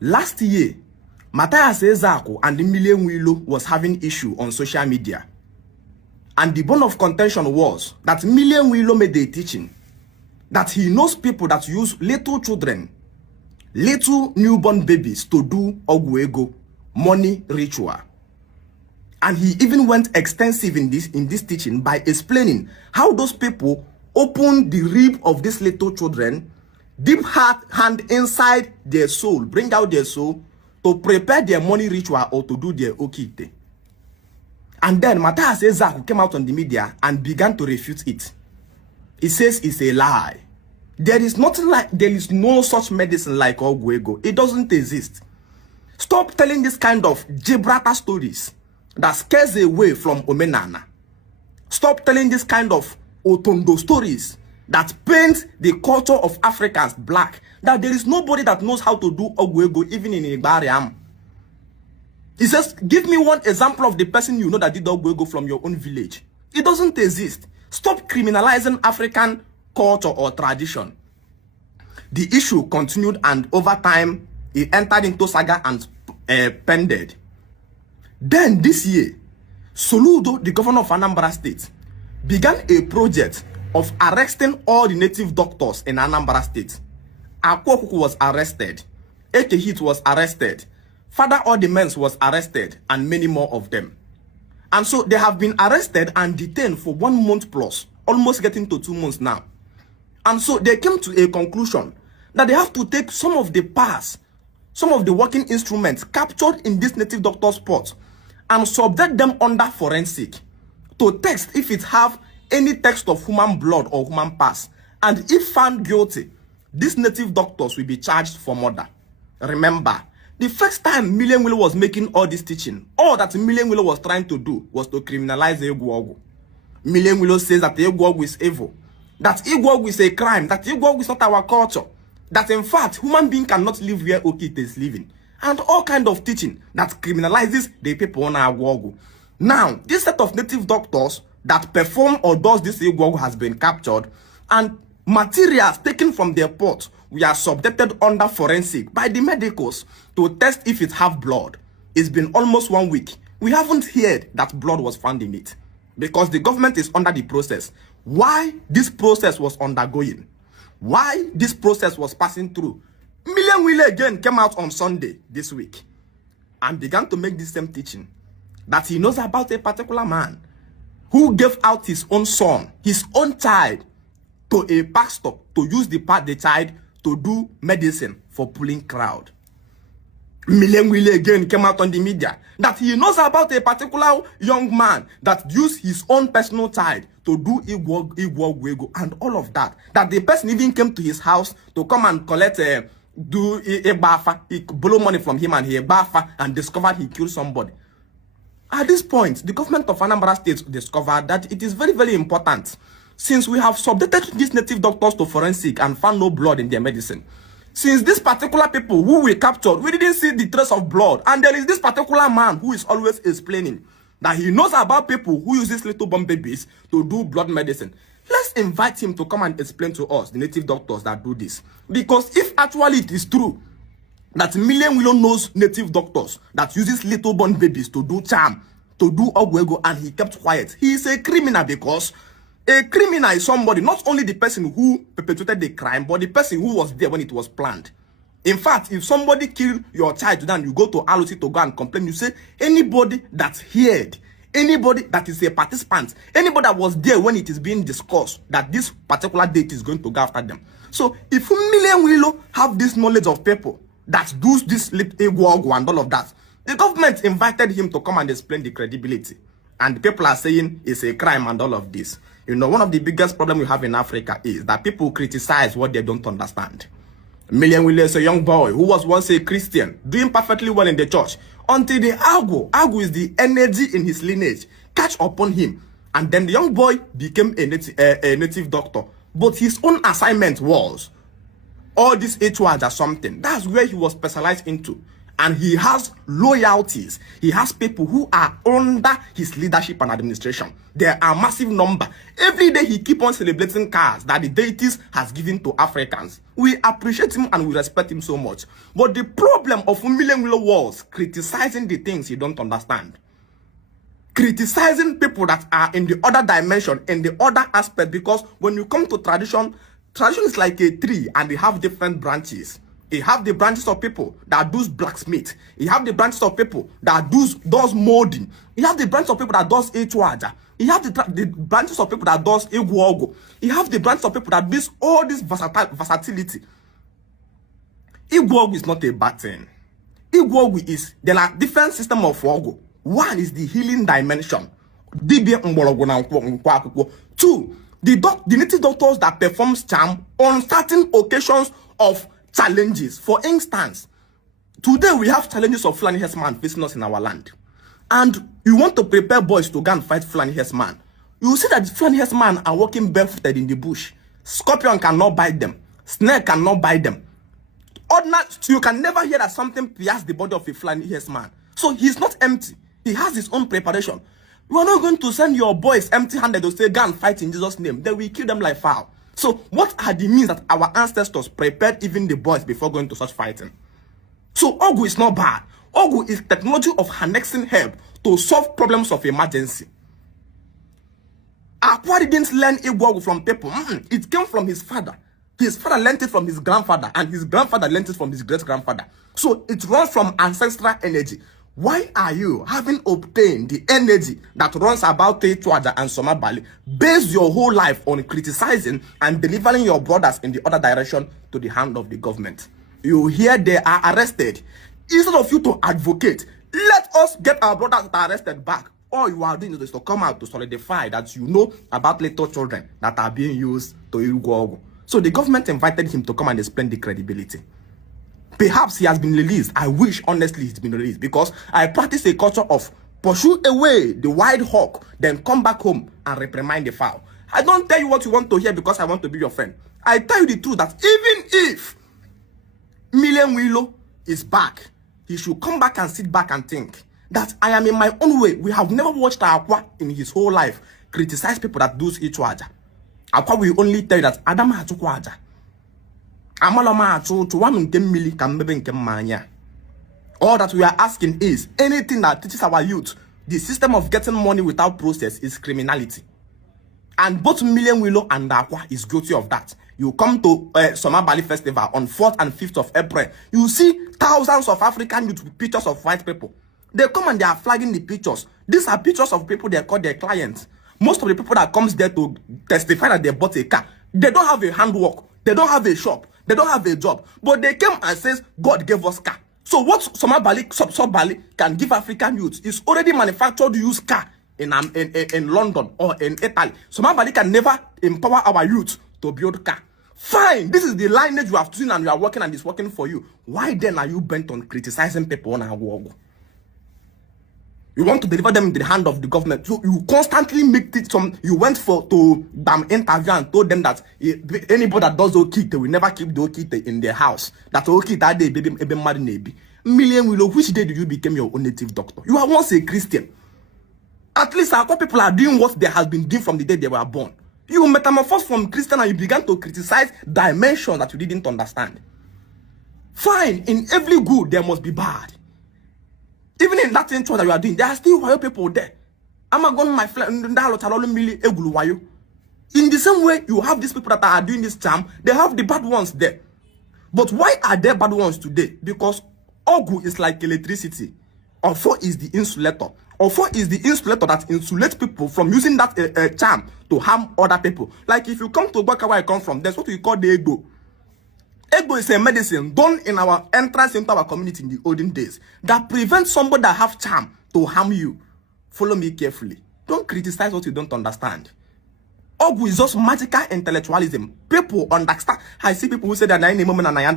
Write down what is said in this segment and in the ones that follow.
Last year, Matthias Ezeaku and Milienwilo was having issue on social media. And the bone of contention was that Milienwilo made a teaching that he knows people that use little children, little newborn babies to do ogwego, money ritual. And he even went extensive in this teaching by explaining how those people open the rib of these little children, dip hand inside their soul, bring out their soul to prepare their money ritual or to do their okite. And then Matthias Ezeaku came out on the media and began to refute it. He says it's a lie. There is no such medicine like ogwego. It doesn't exist. Stop telling this kind of Gibraltar stories that scares away from Omenana. Stop telling this kind of Otondo stories that paint the culture of Africans black. That there is nobody that knows how to do ogwego even in Igbariam. He says, give me one example of the person you know that did ogwego from your own village. It doesn't exist. Stop criminalizing African culture or tradition. The issue continued, and over time, it entered into saga and pended. Then this year, Soludo, the governor of Anambra State, began a project of arresting all the native doctors in Anambra State. Akwokuku was arrested. Ekehit was arrested. Father Ordimens was arrested, and many more of them. And so they have been arrested and detained for 1 month plus, almost getting to 2 months now. And so they came to a conclusion that they have to take some of the parts, some of the working instruments captured in this native doctor spot and subject them under forensic to test if it have any text of human blood or human parts. And if found guilty, these native doctors will be charged for murder. Remember, the first time Milienwilo was making all this teaching, all that Milienwilo was trying to do was to criminalize Egwu. Milienwilo says that Egwu is evil, that Egwu is a crime, that Egwu is not our culture, that in fact human being cannot live where Okite is living, and all kind of teaching that criminalizes the people on Egwu. Now, this set of native doctors that perform or does this Egwu has been captured, and materials taken from their pot we are subjected under forensic by the medicals to test if it have blood. It's been almost 1 week. We haven't heard that blood was found in it because the government is under the process. Why this process was undergoing, why this process was passing through. Milienwilo again came out on Sunday this week and began to make the same teaching that he knows about a particular man who gave out his own son, his own child, to a pastor to use the child to do medicine for pulling crowd. Milienwilo again came out on the media that he knows about a particular young man that used his own personal child to do Igwogwego and all of that. That the person even came to his house to come and collect do Bafa, he borrow money from him and he Bafa and discovered he killed somebody. At this point, the government of Anambra State discovered that it is very, very important, since we have subjected these native doctors to forensic and found no blood in their medicine. Since these particular people who we captured, we didn't see the trace of blood. And there is this particular man who is always explaining that he knows about people who use these little born babies to do blood medicine. Let's invite him to come and explain to us, the native doctors that do this. Because if actually it is true that Milienwilo knows native doctors that uses little born babies to do charm, to do ogwego, and he kept quiet, he is a criminal, because a criminal is somebody, not only the person who perpetrated the crime, but the person who was there when it was planned. In fact, if somebody killed your child today and you go to Alusi to go and complain, you say anybody that heard, anybody that is a participant, anybody that was there when it is being discussed, that this particular date is going to go after them. So if Milienwilo have this knowledge of people that do this Egwu and all of that, the government invited him to come and explain the credibility. And people are saying it's a crime and all of this. You know, one of the biggest problems we have in Africa is that people criticize what they don't understand. Milienwilo is a young boy who was once a Christian, doing perfectly well in the church, until the Agwo is the energy in his lineage, catch upon him. And then the young boy became a native doctor. But his own assignment was all these HWAs or something. That's where he was specialized into. And he has loyalties. He has people who are under his leadership and administration. There are massive number. Every day he keep on celebrating cars that the deities has given to Africans. We appreciate him and we respect him so much. But the problem of Umilengwilo was criticizing the things you don't understand. Criticizing people that are in the other dimension, in the other aspect. Because when you come to tradition, tradition is like a tree and they have different branches. You have the branches of people that do blacksmith. You have the branches of people that does molding. You have the branches of people that does echuaja. You have the branches of people that does igwogo. You have the branches of people that does all this versatility. Igwogo is not a bad thing. Igwogo is, there are different systems of wogo. One is the healing dimension. Two, the native doctors that perform charm on certain occasions of challenges. For instance, today we have challenges of Fulani herdsmen facing us in our land. And you want to prepare boys to go and fight Fulani herdsmen. You see that Fulani herdsmen are walking barefooted in the bush. Scorpion cannot bite them. Snake cannot bite them. You can never hear that something pierced the body of a Fulani herdsman. So he's not empty. He has his own preparation. You are not going to send your boys empty-handed to say, go and fight in Jesus' name. Then we kill them like fowl. So what are the means that our ancestors prepared even the boys before going to such fighting? So Ogu is not bad. Ogu is technology of harnessing herb to solve problems of emergency. Akwa didn't learn Igwogu from people. It came from his father. His father learned it from his grandfather, and his grandfather learned it from his great-grandfather. So it runs from ancestral energy. Why are you, having obtained the energy that runs about Tetuaja and Somabali, base your whole life on criticizing and delivering your brothers in the other direction to the hand of the government? You hear they are arrested. Instead of you to advocate, let us get our brothers that are arrested back. All you are doing is to come out to solidify that you know about little children that are being used to Igwogu. So the government invited him to come and explain the credibility. Perhaps he has been released. I wish, honestly, he's been released, because I practice a culture of pursue away the wild hawk, then come back home and reprimand the fowl. I don't tell you what you want to hear because I want to be your friend. I tell you the truth that even if Umilengwilo is back, he should come back and sit back and think that I am in my own way. We have never watched Akwa in his whole life criticize people that do Ichwaja. Akwa will only tell you that Adam Hatukwaja. All that we are asking is anything that teaches our youth the system of getting money without process is criminality. And both Umilengwilo and Akwa is guilty of that. You come to Somabali Festival on 4th and 5th of April, you see thousands of African youth with pictures of white people. They come and they are flagging the pictures. These are pictures of people they call their clients. Most of the people that comes there to testify that they bought a car, they don't have a handwork, they don't have a shop, they don't have a job, but they came and says God gave us car. So what Somabali can give African youths is already manufactured used car in London or in Italy. Somabali can never empower our youth to build car. Fine, this is the lineage you have seen and you are working and it's working for you. Why then are you bent on criticizing people on our work? You want to deliver them in the hand of the government. So you constantly make it you went to them interview and told them that anybody that does Okite, they will never keep the Okite in their house. That Okite that day, baby, marry maybe. Umilengwilo, which day did you become your own native doctor? You are once a Christian. At least our people are doing what they have been doing from the day they were born. You metamorphosed from Christian and you began to criticize dimensions that you didn't understand. Fine, in every good there must be bad. Even in that intro that you are doing, there are still white people there. I'm going my friend. In the same way, you have these people that are doing this charm, they have the bad ones there. But why are there bad ones today? Because Ogu is like electricity. Ofo is the insulator. Ofo is the insulator that insulates people from using that charm to harm other people. Like if you come to Baka where I come from, that's what we call the Ego. Ego is a medicine done in our entrance into our community in the olden days that prevents somebody that have charm to harm you. Follow me carefully. Don't criticize what you don't understand. Ogu is just magical intellectualism. People understand. I see people who say that I moment and I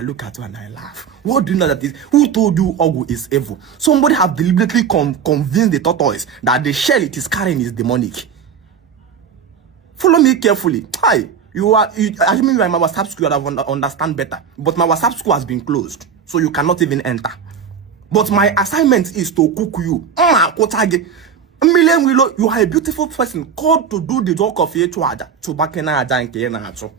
look at you and I laugh. What do you know that is? Who told you Ogu is evil? Somebody have deliberately convinced the tortoise that the shell it is carrying is demonic. Follow me carefully. Hi. Assuming you are in my WhatsApp school, you have understand better. But my WhatsApp school has been closed. So you cannot even enter. But my assignment is to cook you. You are a beautiful person called to do the work of Yetuada. Chubakena ajanke na-acho.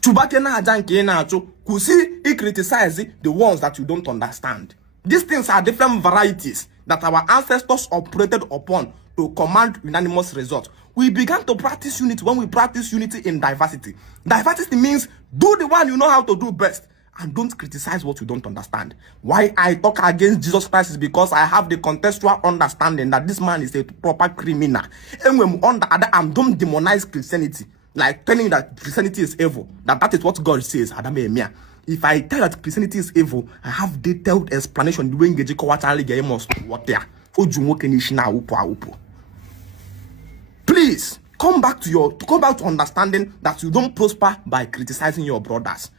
Chubakena ajanke na-acho. Kusi, he criticize the ones that you don't understand. These things are different varieties that our ancestors operated upon to command unanimous results. We began to practice unity when we practice unity in diversity. Diversity means do the one you know how to do best and don't criticize what you don't understand. Why I talk against Jesus Christ is because I have the contextual understanding that this man is a proper criminal. And when I'm don't demonize Christianity, like telling you that Christianity is evil, that is what God says. If I tell that Christianity is evil, I have detailed explanation. Please come back to understanding that you don't prosper by criticizing your brothers.